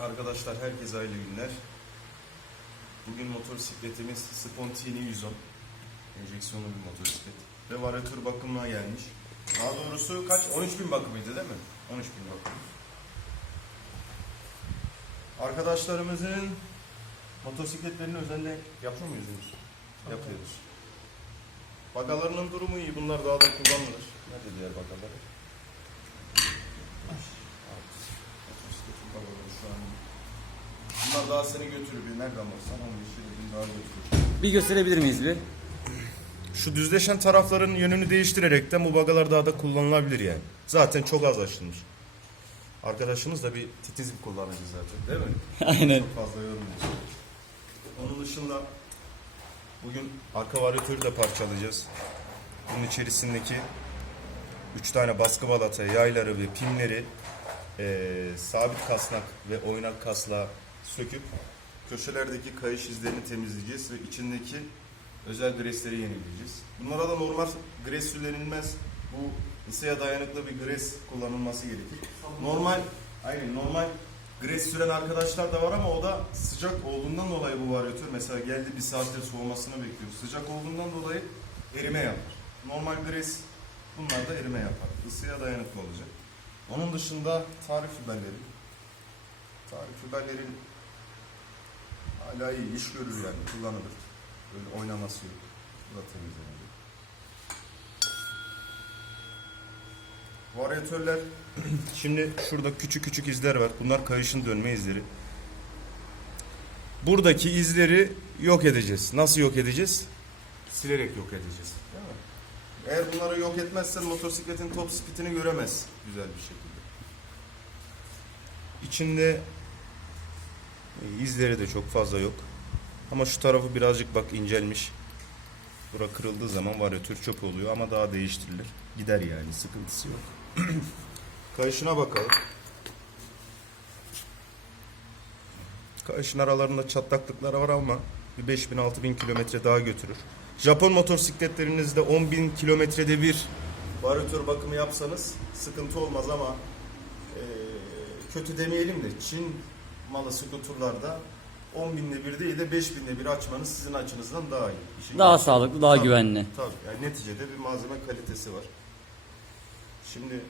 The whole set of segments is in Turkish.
Arkadaşlar herkese hayırlı günler. Bugün motosikletimiz Spontini 110. Enjeksiyonlu bir motosiklet. Ve varatör bakımına gelmiş. Daha doğrusu kaç? 13.000 bakımıydı değil mi? 13.000 bakım. Arkadaşlarımızın motosikletlerini özenle yapıyor muyuz? Yunus? Yapıyoruz. Bagalarının durumu iyi. Bunlar daha da kullanılır. Nerede diğer bagaları? Motosikletin bagaları şu an Bunlar daha seni götürür. Bir nereden baksan 15 yıl daha götürür. Bir gösterebilir miyiz bir? Şu düzleşen tarafların yönünü değiştirerek de bu bagalar daha da kullanılabilir yani. Zaten çok az açılmış. Arkadaşınız da bir titiz bir kullanıcı zaten değil mi? Aynen. Çok fazla yorulmuyor. Onun dışında bugün arka varyatörü de parçalayacağız. Bunun içerisindeki 3 tane baskı balata, yayları ve pimleri eee, sabit kasnak ve oynak kasla söküp köşelerdeki kayış izlerini temizleyeceğiz ve içindeki özel gresleri yenileyeceğiz. Bunlara da normal gres sürülenilmez. Bu ısıya dayanıklı bir gres kullanılması gerekir. Normal, aynen normal gres süren arkadaşlar da var ama o da sıcak olduğundan dolayı bu varyatör mesela geldi bir saattir soğumasını bekliyoruz. Sıcak olduğundan dolayı erime yapar. Normal gres bunlar da erime yapar. Isıya dayanıklı olacak. Onun dışında tarif biberleri. Tarif biberlerin hala iyi iş görür yani kullanılır. Böyle oynaması yok. Bu da temizlenir. Varyatörler şimdi şurada küçük küçük izler var. Bunlar kayışın dönme izleri. Buradaki izleri yok edeceğiz. Nasıl yok edeceğiz? Silerek yok edeceğiz. Eğer bunları yok etmezsen motosikletin top speedini göremez güzel bir şekilde. İçinde e, izleri de çok fazla yok. Ama şu tarafı birazcık bak incelmiş. Bura kırıldığı zaman varyatör çöp oluyor ama daha değiştirilir. Gider yani sıkıntısı yok. Kayışına bakalım. Kayışın aralarında çatlaklıkları var ama bir 5000-6000 kilometre daha götürür. Japon motosikletlerinizde 10.000 kilometrede bir varyatör bakımı yapsanız sıkıntı olmaz ama eee, kötü demeyelim de Çin malı skuturlarda 10 binde bir değil de 5 binde bir açmanız sizin açınızdan daha iyi. İşin Daha gerçeği. sağlıklı, daha Tabii, güvenli. Tabii yani neticede bir malzeme kalitesi var. Şimdi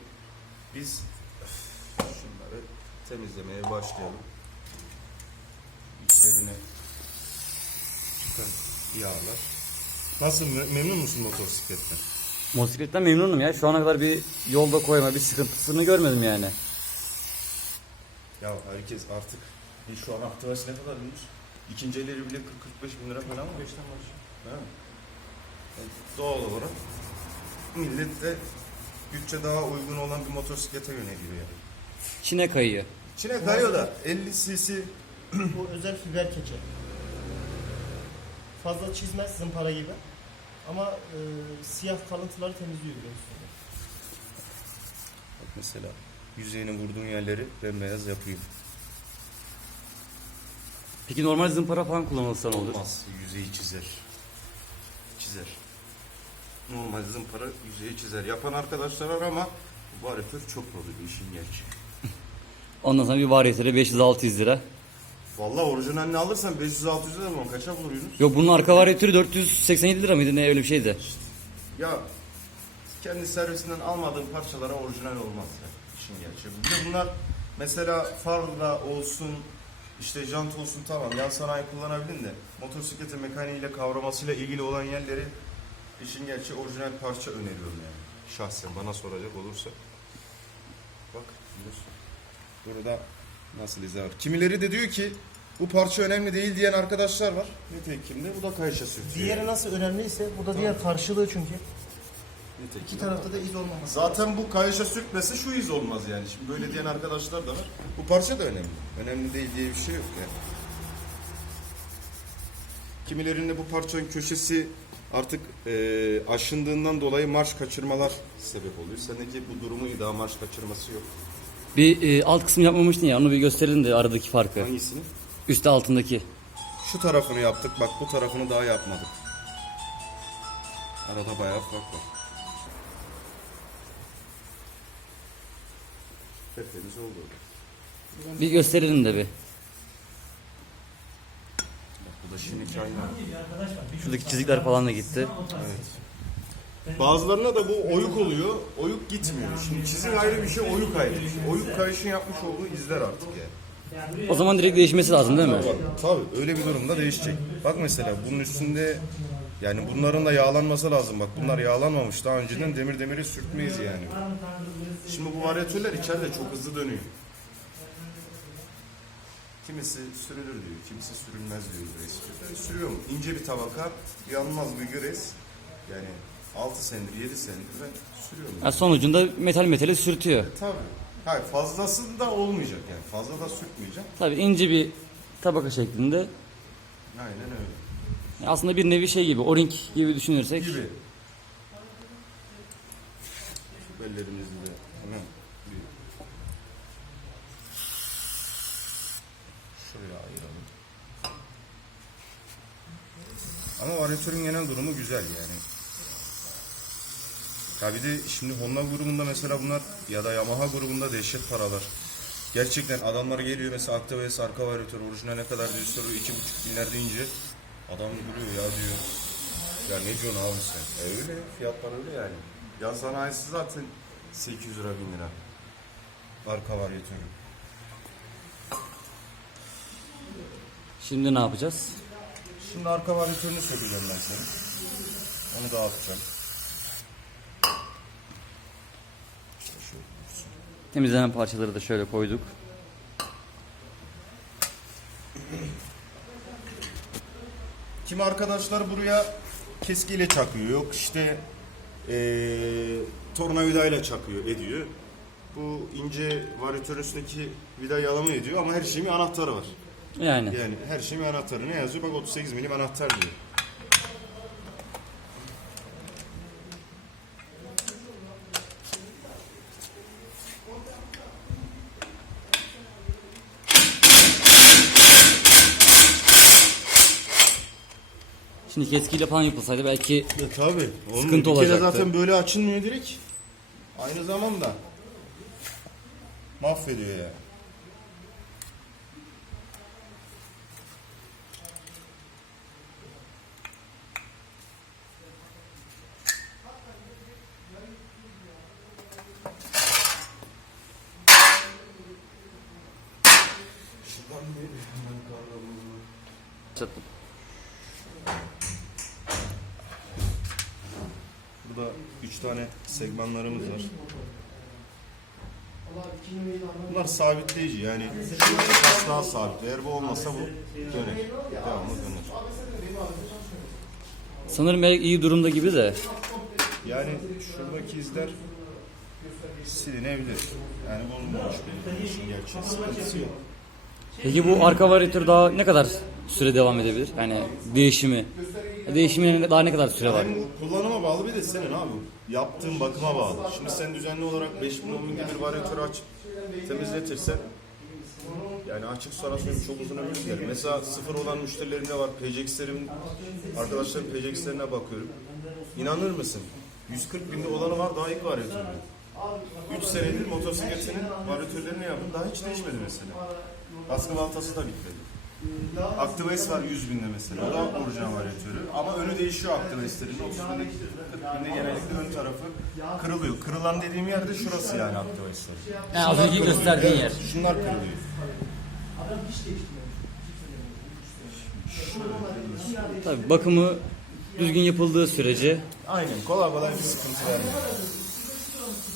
biz şunları temizlemeye başlayalım. İçlerine çıkan yağlar. Nasıl me- memnun musun motosikletten? Motosikletten memnunum ya. Şu ana kadar bir yolda koyma, bir sıkıntısını görmedim yani. Ya herkes artık bir şu an aktivası ne kadar Yunus? İkinci elleri bile 40-45 bin lira falan mı? 5'ten başlıyor. Yani doğal olarak millet de bütçe daha uygun olan bir motosiklete yöneliyor yani. Çin'e kayıyor. Çin'e kayıyor da 50 cc Bu özel fiber keçe. Fazla çizmez zımpara gibi. Ama e, siyah kalıntıları temizliyor sonra. Bak mesela yüzeyine vurduğun yerleri bembeyaz yapayım. Peki normal zımpara falan kullanılsa ne olur? Olmaz. Yüzeyi çizer. Çizer. Normal zımpara yüzeyi çizer. Yapan arkadaşlar var ama varyatör çok oluyor işin gerçeği. Ondan sonra bir varyatöre 500-600 lira. Vallahi orijinalini alırsan 500-600 lira mı? Kaça bulur Yunus? Yok bunun arka varyatörü 487 lira mıydı ne öyle bir şeydi. Ya kendi servisinden almadığın parçalara orijinal olmaz ya. İşin gerçeği. Bir de bunlar mesela farda olsun, işte jant olsun tamam yan sanayi kullanabilin de motosikletin mekaniğiyle kavramasıyla ilgili olan yerleri işin gerçeği orijinal parça öneriyorum yani. Şahsen bana soracak olursa. Bak biliyorsun. Burada nasıl izah var. Kimileri de diyor ki bu parça önemli değil diyen arkadaşlar var. Nitekim de bu da kayışa sürtüyor. Diğeri nasıl önemliyse burada diğer karşılığı çünkü. Nitekim İki de- tarafta da iz olmaması. Zaten bu kayışa sürtmese şu iz olmaz yani. Şimdi böyle diyen arkadaşlar da var. Bu parça da önemli. Önemli değil diye bir şey yok yani. Kimilerinde bu parçanın köşesi artık e, aşındığından dolayı marş kaçırmalar sebep oluyor. Sendeki bu durumu iyi daha marş kaçırması yok. Bir e, alt kısmı yapmamıştın ya onu bir gösterelim de aradaki farkı. Hangisini? Üstü altındaki. Şu tarafını yaptık bak bu tarafını daha yapmadık. Arada bayağı fark var. Tertemiz oldu. Bir gösterelim de bir. Bak bu da şimdiki aynı. Şuradaki çizikler falan da gitti. Evet. Bazılarına da bu oyuk oluyor. Oyuk gitmiyor. Şimdi çizik ayrı bir şey, oyuk ayrı. Şey. Oyuk kayışın yapmış olduğu izler artık yani. O zaman direkt değişmesi lazım değil mi? Tabii öyle bir durumda değişecek. Bak mesela bunun üstünde yani bunların da yağlanması lazım. Bak bunlar yağlanmamış. Daha önceden demir demiri sürtmeyiz yani. Şimdi bu varyatörler içeride çok hızlı dönüyor. Kimisi sürülür diyor, kimisi sürülmez diyor gres. Ben sürüyorum. İnce bir tabaka, yanmaz bir gres. Yani 6 senedir, 7 senedir ben sürüyorum. Yani sonucunda metal metali sürtüyor. Tabii. Hayır fazlası da olmayacak yani. Fazla da sürtmeyeceğim. Tabii ince bir tabaka şeklinde. Aynen öyle. Aslında bir nevi şey gibi, o-ring gibi düşünürsek. gibi. Şu bellerimizi de hemen bir şuraya ayıralım. Ama varyatörün genel durumu güzel yani. Ya bir de şimdi Honda grubunda mesela bunlar ya da Yamaha grubunda dehşet paralar. Gerçekten adamlar geliyor mesela Activa arka varyatör orijinal ne kadar diyor soruyor iki buçuk binler deyince adam duruyor ya diyor. Ya ne diyorsun abi sen? E öyle fiyatlar öyle yani. Ya sanayisi zaten 800 lira 1000 lira. Arka varyatörü. Şimdi ne yapacağız? Şimdi arka varyatörünü söyleyeceğim ben sana. Onu dağıtacağım. İşte şöyle dursun. Temizlenen parçaları da şöyle koyduk. Kimi arkadaşlar buraya keskiyle çakıyor. Yok işte eee tornavidayla çakıyor, ediyor. Bu ince varyatörün üstündeki vida yalama ediyor ama her şeyin bir anahtarı var. Yani. Yani her şeyin bir anahtarı. Ne yazıyor? Bak 38 milim anahtar diyor. Şimdi keskiyle falan yapılsaydı belki E tabi. Sıkıntı bir kere olacaktı. zaten böyle açılmıyor direkt. Aynı zamanda mahvediyor yani. Şuradan bir hemen kavramı. Çatı- Burada üç tane segmanlarımız var. Bunlar sabitleyici yani daha sabit. Eğer bu olmasa bu döner. Devamlı döner. sanırım iyi durumda gibi de. Yani şuradaki izler silinebilir. Yani bozulmamış bir işin gerçeği sıkıntısı yok. Peki bu arka varyatör daha ne kadar süre devam edebilir? Yani değişimi. Değişimine daha ne kadar süre var? Yani bu kullanıma bağlı bir de senin abi. Yaptığın bakıma bağlı. Şimdi sen düzenli olarak 5000 10 bin gibi bir varyatörü açıp temizletirsen yani açık sonra söyleyeyim çok uzun ömür gider. Mesela sıfır olan müşterilerim de var. PCX'lerim, arkadaşlarım PCX'lerine bakıyorum. İnanır mısın? 140 binde olanı var daha ilk varyatörü. 3 senedir motosikletinin varyatörlerini yaptım. Daha hiç değişmedi mesela. Baskı baltası da bitmedi. Activace var 100 binde mesela. O da orijinal varyatörü. Ama önü değişiyor Activace'lerin. 30 binde 40 binde genellikle ön tarafı kırılıyor. Kırılan dediğim yerde şurası yani Activace'lerin. Yani az önce gösterdiğin yer. Şunlar kırılıyor. Tabii bakımı düzgün yapıldığı sürece Aynen kolay kolay bir sıkıntı vermiyor.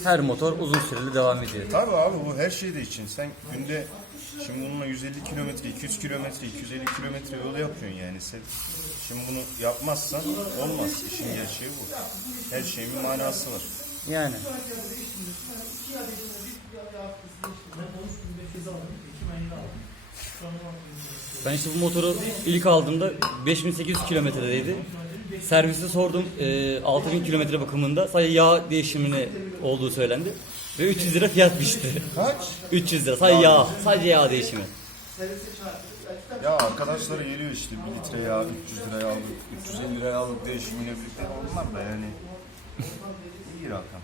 her motor uzun süreli devam ediyor. Tabii abi bu her şeyde için. Sen günde şimdi bununla 150 kilometre, 200 kilometre, 250 kilometre yol yapıyorsun yani. Sen şimdi bunu yapmazsan olmaz. İşin gerçeği bu. Her şeyin bir manası var. Yani. Ben işte bu motoru ilk aldığımda 5800 kilometredeydi. Serviste sordum e, 6000 kilometre bakımında sadece yağ değişimine olduğu söylendi. Ve 300 lira fiyat biçti. Kaç? 300 lira sadece yağ, sadece yağ değişimi. Ya arkadaşlar geliyor işte 1 litre yağ 300 liraya aldık, 350 liraya aldık değişimine birlikte. Onlar da yani iyi rakam.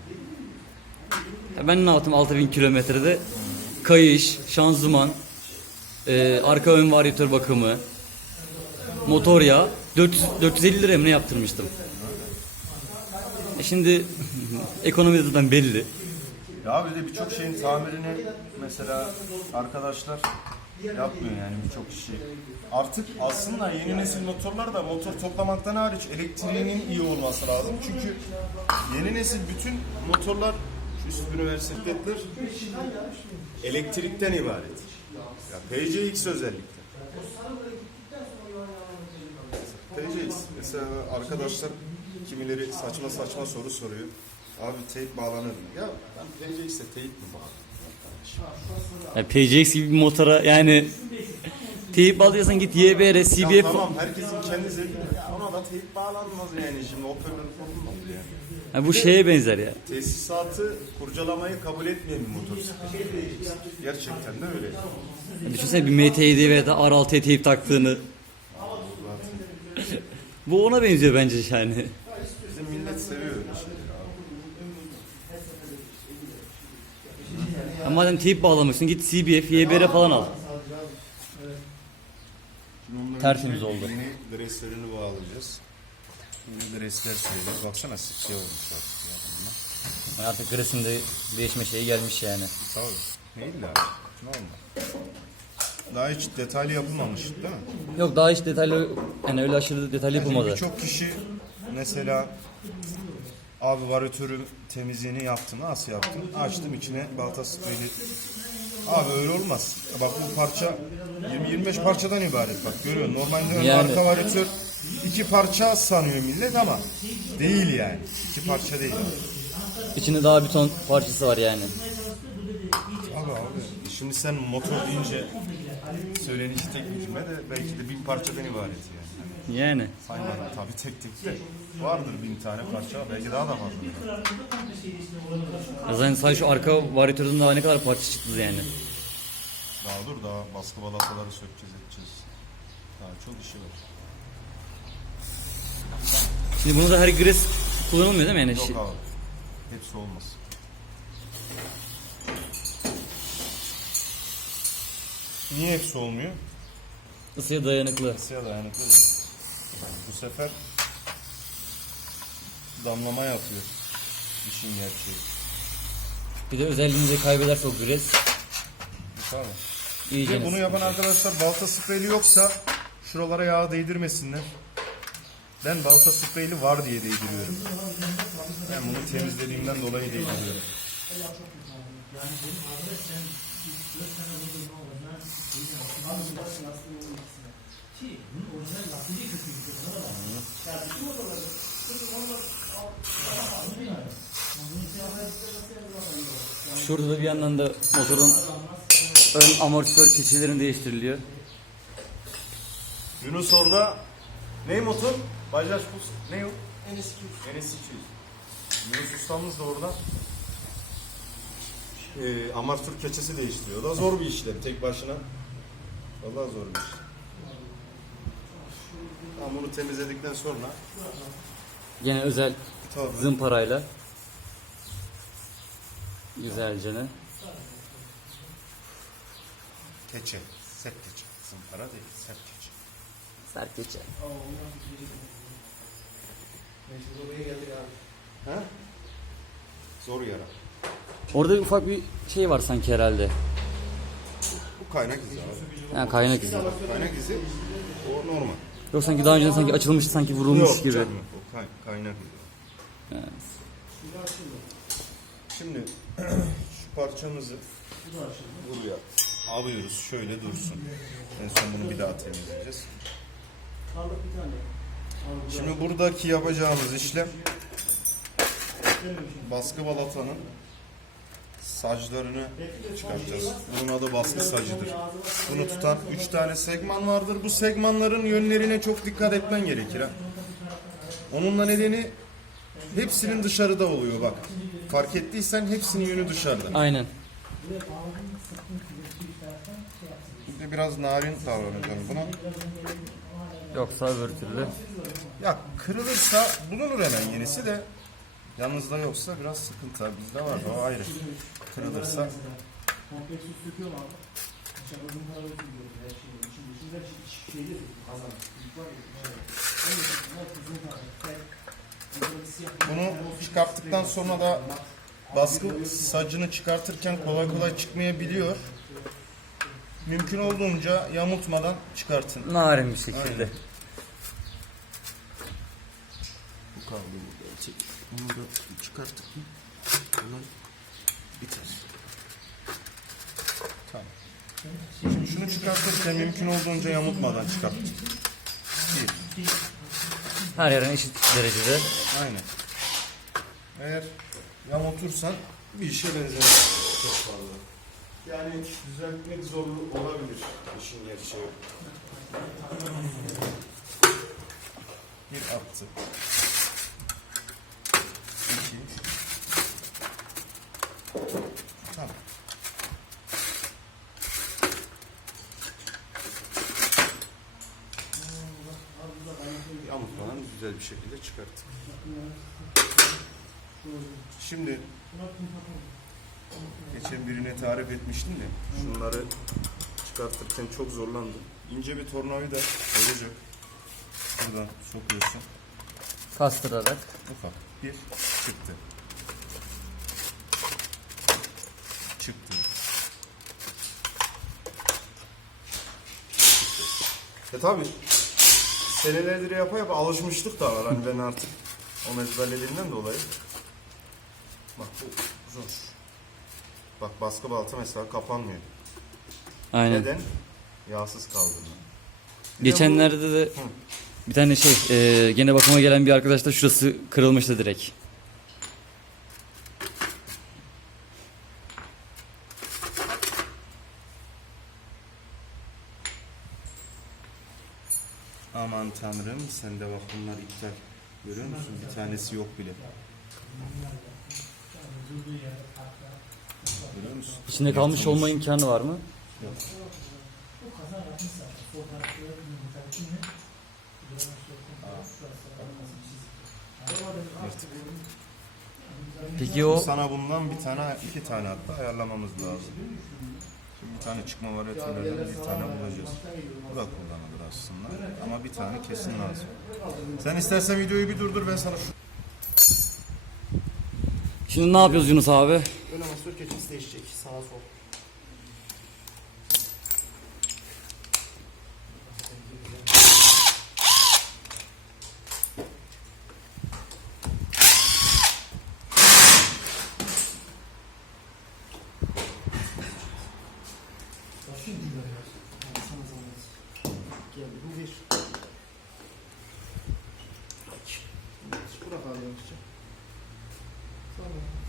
Ya Ben ne yaptım 6000 kilometrede? Kayış, şanzıman, e, arka ön varyatör bakımı, motor yağı 400, 450 liraya mı ne yaptırmıştım. E şimdi ekonomi de zaten belli. Ya bir de birçok şeyin tamirini mesela arkadaşlar yapmıyor yani birçok kişi. Artık aslında yeni nesil motorlar da motor toplamaktan hariç elektriğinin iyi olması lazım. Çünkü yeni nesil bütün motorlar şu üst üniversiteler elektrikten ibaret. Ya PCX özellikle. PCX mesela arkadaşlar kimileri saçma saçma soru soruyor. Abi teyp bağlanır mı? Ya ben PCX'e teyp mi bağlanır? Yani PCX gibi bir motora yani teyip bağlıyorsan git YBR, Ya CBF tamam herkesin kendi zevki. Ya ona da teyp bağlanmaz yani şimdi hoparlör konulmaz yani. Yani bu şeye benzer ya. Tesisatı kurcalamayı kabul etmeyen bir motosiklet. Gerçekten de öyle. Ya Düşünsene bir MT7 veya da R6'ya teyip taktığını. bu ona benziyor bence yani. Bizim millet seviyor öyle şeyleri abi. Ya madem teyip bağlamışsın git CBF, YBR falan al. Şimdi onların Tertemiz yeni- oldu. Yeni dreslerini bağlayacağız. Yeni dresler söylüyor. Baksana şey olmuş artık ya bunlar. Artık Gres'inde değişme şeyi gelmiş yani. Tabii. Değil de oldu? Daha hiç detaylı yapılmamış değil mi? Yok daha hiç detaylı yani öyle aşırı detaylı Yani yapılmadı. Birçok kişi mesela abi varatörün temizliğini yaptım. Nasıl yaptım? Açtım içine balta spreyli. Abi öyle olmaz. Bak bu parça 20-25 parçadan ibaret bak görüyorsun. Normalde Yani- arka varatör iki parça sanıyor millet ama değil yani. İki parça değil. İçinde daha bir ton parçası var yani. Abi abi. Şimdi sen motor deyince söylenişi tek bir de belki de bin parçadan ibaret yani. Yani. Saymadan tabii tek tek de vardır bin tane parça belki daha da fazla. Ya zaten sadece şu arka varyatörden daha ne kadar parça çıktı yani. Daha dur daha baskı balataları sökeceğiz edeceğiz. Daha çok işi var. Şimdi bunu da her Gres kullanılmıyor değil mi yani? Yok Şey- abi. Hepsi olmaz. Niye hepsi olmuyor? ısıya dayanıklı. Isıya dayanıklı değil. Bu sefer damlama yapıyor. İşin gerçeği. Bir de özelliğini de kaybederse o Gres Tamam. iyice Ve bunu yapan arkadaşlar balta spreyli yoksa şuralara yağ değdirmesinler. Ben balta spreyli var diye değdiriyorum. Ben bunu temizlediğimden dolayı değdiriyorum. Şurada da bir yandan da motorun ön amortisör keçilerini değiştiriliyor. Yunus orada ne motor? Bajaj Pulse. Ne o? NS200. NS200. Yunus ustamız da orada e, amatör keçesi değiştiriyor. O da zor bir işlem tek başına. Vallahi zor bir iş. Tamam bunu temizledikten sonra Gene özel tabii zımparayla. Güzelce ne? keçe, sert keçe. Zımpara değil, sert keçe. Sert keçe. Ha? Zor yara. Orada ufak bir şey var sanki herhalde. Bu kaynak izi abi. Ha, kaynak izi. Kaynak izi o normal. Yok sanki daha önce sanki açılmış sanki vurulmuş Yok gibi. canım, o kay- kaynak. Evet. Şimdi şu parçamızı buraya alıyoruz. Şöyle dursun. En son bunu bir daha temizleyeceğiz. Şimdi buradaki yapacağımız işlem baskı balatanın saclarını çıkartacağız. Bunun adı baskı sacıdır. Bunu tutan 3 tane segman vardır. Bu segmanların yönlerine çok dikkat etmen gerekir. Ha. Onunla nedeni hepsinin dışarıda oluyor bak. Fark ettiysen hepsinin yönü dışarıda. Aynen. Şimdi biraz narin davranacağım buna. Yoksa öbür türlü. Ya kırılırsa bulunur hemen yenisi de yanınızda yoksa biraz sıkıntı. Bizde var o ayrı. Kırılırsa Geçen uzun para götürüyoruz her şeyi. Şimdi şimdi her şey hiçbir şey değil. Kazan. Büyük var ya. En yakından uzun bir Bunu çıkarttıktan sonra da baskı sacını çıkartırken kolay kolay çıkmayabiliyor. Mümkün olduğunca yamultmadan çıkartın. Narin bir şekilde. Aynen. Bu kaldı Bunu da çıkarttık mı? Olay biter. Tamam. Şimdi şunu çıkartırken mümkün olduğunca yamultmadan çıkart. Bir. Her yerine eşit derecede. Aynen. Eğer yamultursan bir işe benzemez. Çok fazla. Yani düzeltmek zor olabilir işin gerçeği. Bir attı. İki. Tamam. Yamultmadan güzel bir şekilde çıkarttık. Şimdi geçen birine tarif etmiştim de şunları çıkartırken çok zorlandım. İnce bir tornavida olacak. Buradan sokuyorsun. Kastırarak. Ufak. Bir çıktı. Çıktı. E tabi senelerdir yapa yapa alışmışlık da var. Hani ben artık onu ezberlediğimden dolayı. Bak bu zor. Bak baskı balta mesela kapanmıyor. Aynen. Neden? Yağsız kaldığında. Bir de Geçenlerde de bir tane şey e, gene bakıma gelen bir arkadaş da şurası kırılmıştı direkt. Tanrım sen de bak bunlar iptal. Görüyor musun? Bir tanesi yok bile. Görüyor musun? İçinde kalmış olma imkanı var mı? Peki o Sana bundan bir tane, iki tane hatta ayarlamamız lazım. Şimdi bir tane çıkma varyatörlerden bir tane bulacağız. Bu da kullanılır aslında. Ama bir tane kesin lazım. Sen istersen videoyu bir durdur ben sana şu... şimdi ne yapıyoruz Yunus abi? Ön amasör keçisi değişecek. Sağa sol. Başlayayım mı böyle? Hadi sana zahmet. Geldi bu bir. İki. Bırak abi yavaşça. Tamam.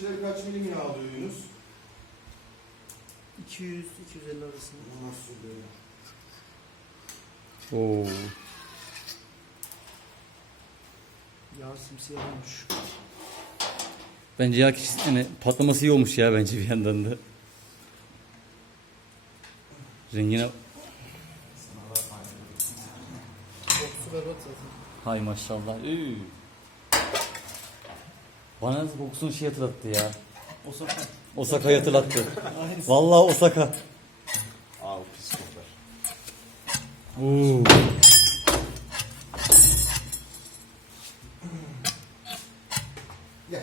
Keçileri kaç milim yağ alıyorsunuz? 200-250 arasında. Nasıl böyle? Oo. Yağ simsiyah olmuş. Bence ya yani patlaması iyi olmuş ya bence bir yandan da. Rengine Kokusu berbat zaten. hay maşallah. Üü. Bana nasıl kokusunu şey hatırlattı ya. Osaka. Osaka'yı hatırlattı. Vallahi Osaka. Al pis kokar. Oo. Gel.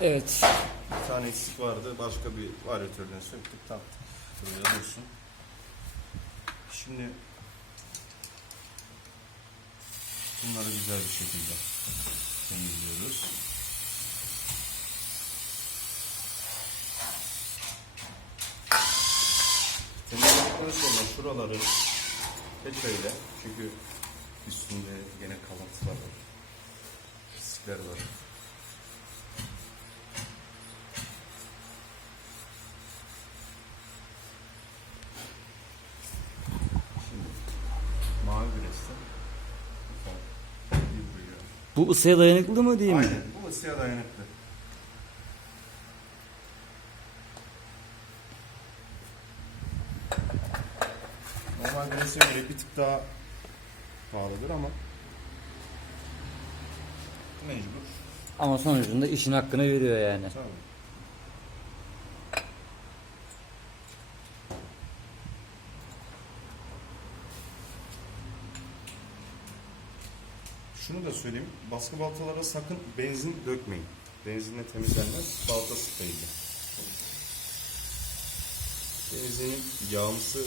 Evet. Bir tane eksik vardı. Başka bir varyatörden söktük taktık. Buraya dursun. Şimdi bunları güzel bir şekilde temizliyoruz. Temizledikten sonra şuraları peçeyle çünkü üstünde gene kalıntılar var. Pislikler var. Şimdi mavi güneşte bir buraya. Bu ısıya dayanıklı mı değil mi? Aynen bu ısıya dayanıklı. Normal güneşe göre bir tık daha pahalıdır ama mecbur. Ama sonucunda işin hakkını veriyor yani. Tamam. Şunu da söyleyeyim. Baskı baltalara sakın benzin dökmeyin. Benzinle temizlenmez. Balta spreydi. Benzinin yağımsı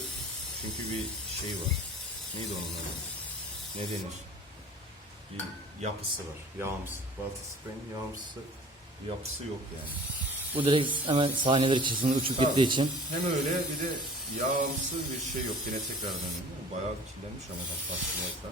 çünkü bir şey var. Neydi onun adı? Ne denir? Bir yapısı var. Yağımsı. Balta spreyin yağımsı yapısı yok yani. Bu direkt hemen saniyeler içerisinde uçup Tabii. gittiği için. Hem öyle bir de yağımsı bir şey yok. Yine tekrar dönüyorum. Bayağı kirlenmiş ama bak pastırmakta.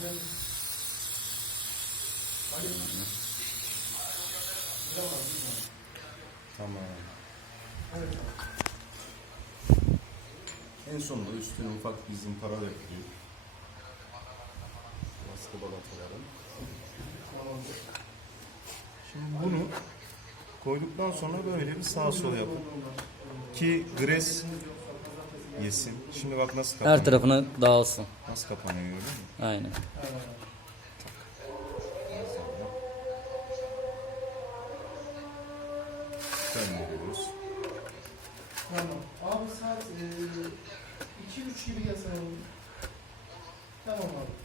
Efendim? Tamam. Evet. En sonunda üstüne ufak bir zımpara dökülüyor. Baskı balataların. Şimdi bunu koyduktan sonra böyle bir sağ sol yapın. Ki gres yesin. Şimdi bak nasıl kapanıyor. Her tarafına dağılsın. Nasıl kapanıyor görüyor musun? Aynen. Tamam. Abi saat 2-3 gibi gelsen oğlum. Tamam abi.